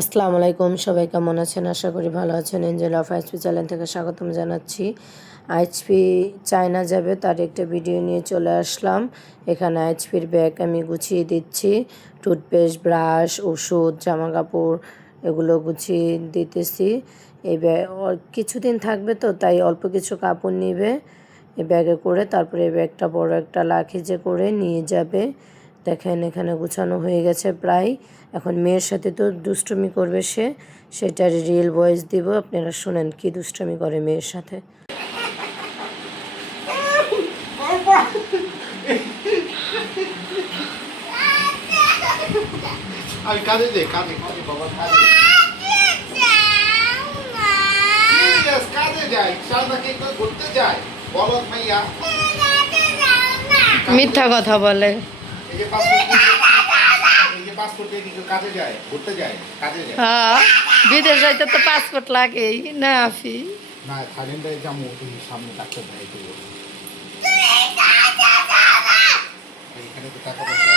আসসালামু আলাইকুম, সবাই কেমন আছেন? আশা করি ভালো আছেন। এঞ্জেল অফ আইচপি চ্যানেল থেকে স্বাগতম জানাচ্ছি। আইচপি চায়না যাবে তার একটা ভিডিও নিয়ে চলে আসলাম। এখানে আইচপির ব্যাগ আমি গুছিয়ে দিচ্ছি। টুথপেস্ট, ব্রাশ, ওষুধ, জামা কাপড় এগুলো গুছিয়ে দিতেছি। এই ব্যাগ কিছুদিন থাকবে তো, তাই অল্প কিছু কাপড় নিবে এই ব্যাগে করে, তারপরে এই ব্যাগটা বড় একটা লাখিজে করে নিয়ে যাবে। দেখেন এখানে গুছানো হয়ে গেছে প্রায়। এখন মেয়ের সাথে তো দুষ্টুমি করবে সেটার রিয়েল ভয়েস দিব, আপনারা শুনেন কি দুষ্টুমি করে মেয়ের সাথে। আমি কাজে যাই, কাজে বাবা, কাজে কাজে যাই, সারাদিন একটু ঘুরতে যাই। বলো ভাইয়া, মিথ্যা কথা বলে। এই যে পাসপোর্ট দিয়ে কিছু কাজে যায়, ঘুরতে যায়, কাজে যায়। হ্যাঁ, বিদেশ যাইতে তো পাসপোর্ট লাগেই না আফি? না, থাইল্যান্ডে যাবো, তুমি সামনে ডাক্তার ভাই তো এখানে তো টাকা পয়সা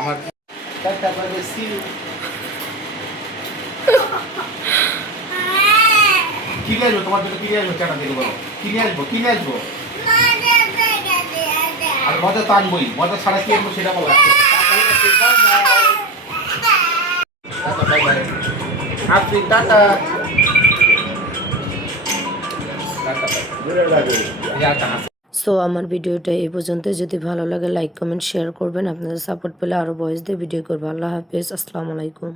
আমার টাকা পয়সা সিল কিনে আসবো, তোমার জন্য কিনে আসবো, টাকা দিয়ে বলো কিনে আসবো আর মজা তো আনবোই, মজা ছাড়া কি আনবো সেটা বলো। আপনি টাটা সো আমার ভিডিওটা এই পর্যন্ত। যদি ভালো লাগে লাইক কমেন্ট শেয়ার করবেন। আপনাদের সাপোর্ট পেলে আরও ভয়েস দিয়ে ভিডিও করবো। আল্লাহ হাফেজ, আসসালামু আলাইকুম।